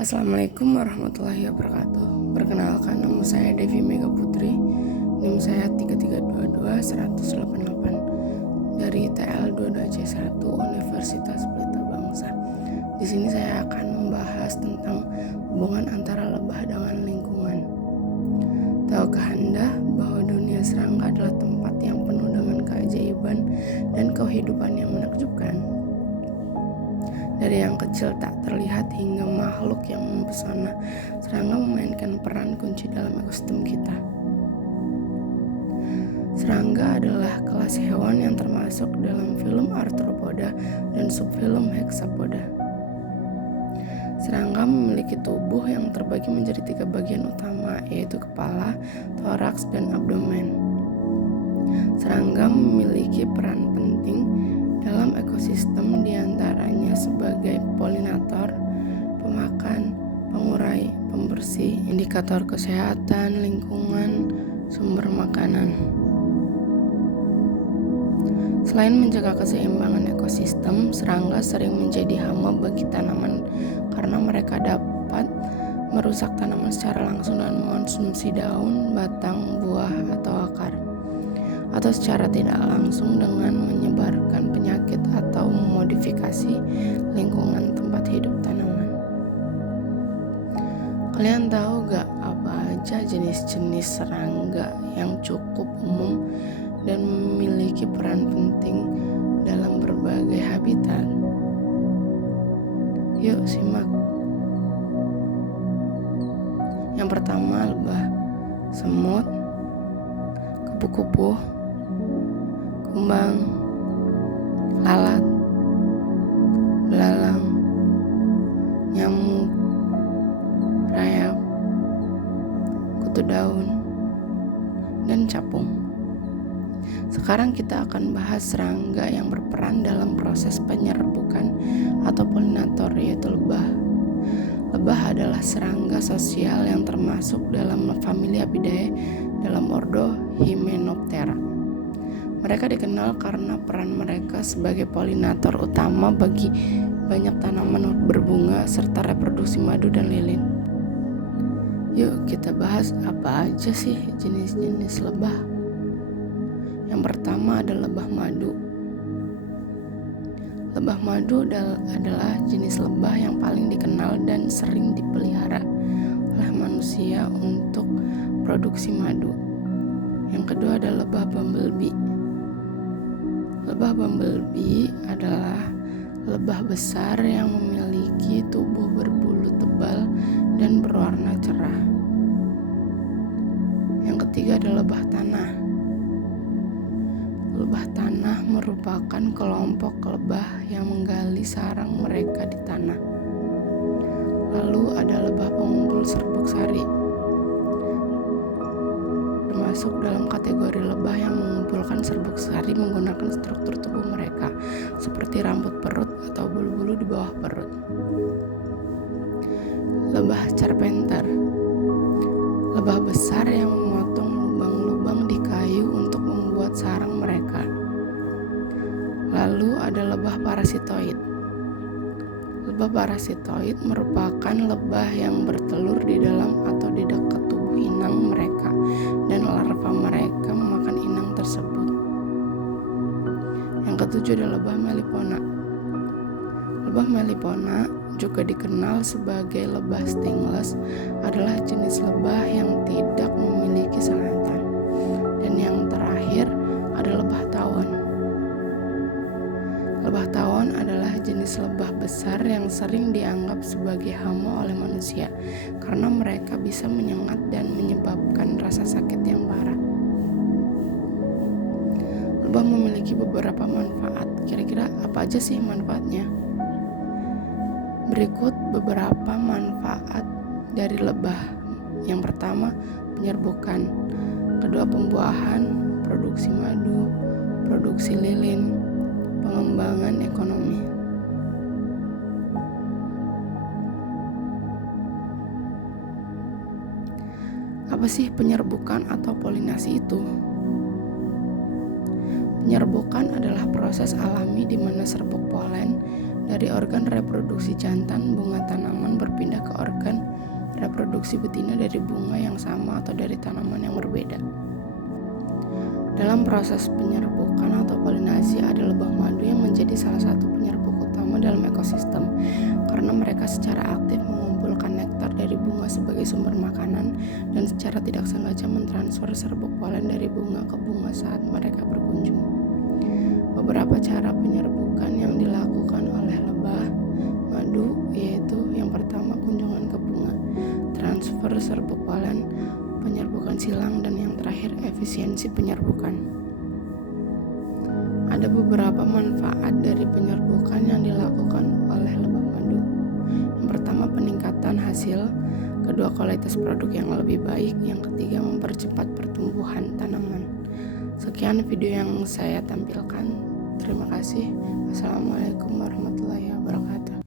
Assalamualaikum warahmatullahi wabarakatuh. Perkenalkan, nama saya Devi Mega Putri. NIM saya 3322-188 dari TL22C1 Universitas Pelita Bangsa. Di sini saya akan membahas tentang hubungan antara lebah dengan lingkungan. Tahukah Anda bahwa dunia serangga adalah tempat yang penuh dengan keajaiban dan kehidupan yang menakjubkan? Dari yang kecil tak terlihat hingga makhluk yang mempesona, serangga memainkan peran kunci dalam ekosistem kita. Serangga adalah kelas hewan yang termasuk dalam film Arthropoda dan subfilum Hexapoda. Serangga memiliki tubuh yang terbagi menjadi 3 bagian utama, yaitu kepala, toraks, dan abdomen. Serangga memiliki peran penting dalam ekosistem, diantaranya sebagai polinator, pemakan, pengurai, pembersih, indikator kesehatan lingkungan, sumber makanan. Selain menjaga keseimbangan ekosistem, serangga sering menjadi hama bagi tanaman karena mereka dapat merusak tanaman secara langsung dan mengonsumsi daun, batang, buah, atau akar, atau secara tidak langsung dengan menyebarkan penyakit atau memodifikasi lingkungan tempat hidup tanaman. Kalian tahu gak apa aja jenis-jenis serangga yang cukup umum dan memiliki peran penting dalam berbagai habitat? Yuk simak. Yang pertama, lebah, semut, kupu-kupu, kumbang, lalat, belalang, nyamuk, rayap, kutu daun, dan capung. Sekarang kita akan bahas serangga yang berperan dalam proses penyerbukan atau polinator, yaitu lebah. Lebah adalah serangga sosial yang termasuk dalam famili Apidae dalam ordo Hymenoptera. Mereka dikenal karena peran mereka sebagai polinator utama bagi banyak tanaman berbunga serta reproduksi madu dan lilin. Yuk kita bahas apa aja sih jenis-jenis lebah. Yang pertama ada lebah madu. Lebah madu adalah jenis lebah yang paling dikenal dan sering dipelihara oleh manusia untuk produksi madu. Yang kedua ada lebah bumblebee. Lebah bumblebee adalah lebah besar yang memiliki tubuh berbulu tebal dan berwarna cerah. Yang ketiga ada lebah tanah. Lebah tanah merupakan kelompok lebah yang menggali sarang mereka di tanah. Lalu ada lebah pengumpul serbuk sari, termasuk dalam kategori lebah yang mengumpulkan serbuk sari menggunakan struktur tubuh mereka seperti rambut perut atau bulu-bulu di bawah perut. Lebah carpenter, lebah besar yang memotong lubang-lubang di kayu untuk membuat sarang mereka. Lalu ada lebah parasitoid. Lebah parasitoid merupakan lebah yang bertelur di dalam atau di dekat tubuh inang mereka, dan larva mereka memakan inang tersebut. Yang ketujuh ada lebah melipona. Lebah melipona, juga dikenal sebagai lebah stingless, adalah jenis lebah yang tidak memiliki sengatan. Dan yang terakhir ada lebah tawon. Lebah tawon adalah jenis lebah besar yang sering dianggap sebagai hama oleh manusia karena mereka bisa menyengat dan menyebabkan rasa sakit yang parah. Lebah memiliki beberapa manfaat. Kira-kira apa aja sih manfaatnya? Berikut beberapa manfaat dari lebah. Yang pertama, penyerbukan. Kedua, pembuahan, produksi madu, produksi lilin, pengembangan ekonomi. Apa sih penyerbukan atau polinasi itu? Penyerbukan adalah proses alami di mana serbuk polen Dari organ reproduksi jantan, bunga tanaman berpindah ke organ reproduksi betina dari bunga yang sama atau dari tanaman yang berbeda. Dalam proses penyerbukan atau polinasi, ada lebah madu yang menjadi salah satu penyerbuk utama dalam ekosistem karena mereka secara aktif mengumpulkan nektar dari bunga sebagai sumber makanan dan secara tidak sengaja mentransfer serbuk polen dari bunga ke bunga saat mereka berkunjung. Beberapa cara penyerbukan yang dilakukan oleh lebah madu yaitu yang pertama, kunjungan ke bunga, transfer serbuk polen, penyerbukan silang, dan yang terakhir efisiensi penyerbukan. Ada beberapa manfaat dari penyerbukan yang dilakukan oleh lebah madu. Yang pertama, peningkatan hasil, kedua, kualitas produk yang lebih baik, yang ketiga, mempercepat pertumbuhan tanaman. Sekian video yang saya tampilkan. Terima kasih. Assalamualaikum warahmatullahi wabarakatuh.